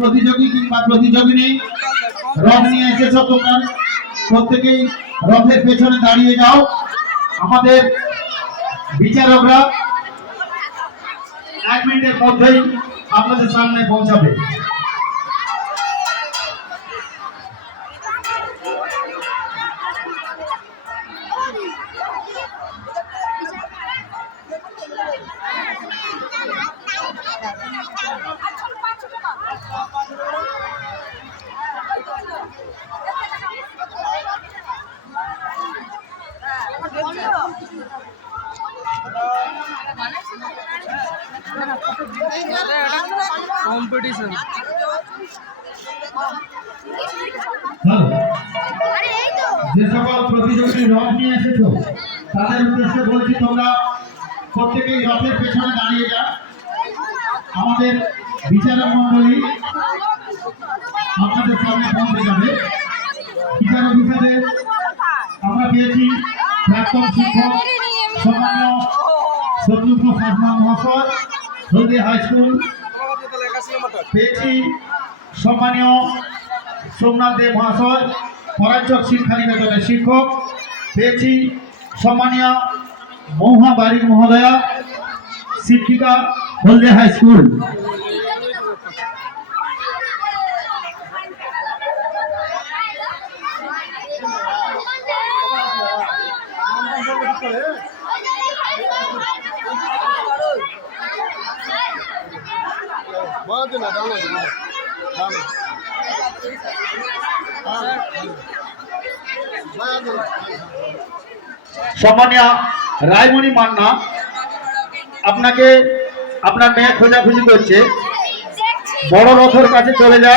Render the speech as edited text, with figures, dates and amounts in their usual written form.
প্রতিযোগী কিংবা প্রতিযোগিনী রথ নিয়ে এসেছো, তোমরা প্রত্যেকেই রথের পেছনে দাঁড়িয়ে যাও। আমাদের বিচারকরা 1 মিনিটের মধ্যেই আপনাদের সামনে পৌঁছাবে। কম্পিটিশন যে সকল প্রতিযোগী রথ নিয়ে এসেছো তাদের উদ্দেশ্যে বলছি, তোমরা প্রত্যেকেই রথের পেছনে দাঁড়িয়ে যাও। আমাদের বিচারক মন্ডলী আপনাদের সামনে পৌঁছে যাবে। বিচারক হিসাবে আমরা পেয়েছি প্রাক্তন শিক্ষক সম্মানীয় শত্রুঘ্ন শাসমা মহাশয়, হলদিয়া হাই স্কুল। পেয়েছি সম্মানীয় সোমনাথ দেব মহাশয়, পরাঞ্চক শিক্ষা নিকেতনের শিক্ষক। পেয়েছি সম্মানীয় মৌহা বারিক মহোদয়া, শিক্ষিকা, হলদিয়া হাই স্কুল। সম্মানীয় রায়মণি মান্না, আপনাকে আপনার মেয়ে খোঁজাখুঁজি করছে। বড় রথের কাছে চলে যান।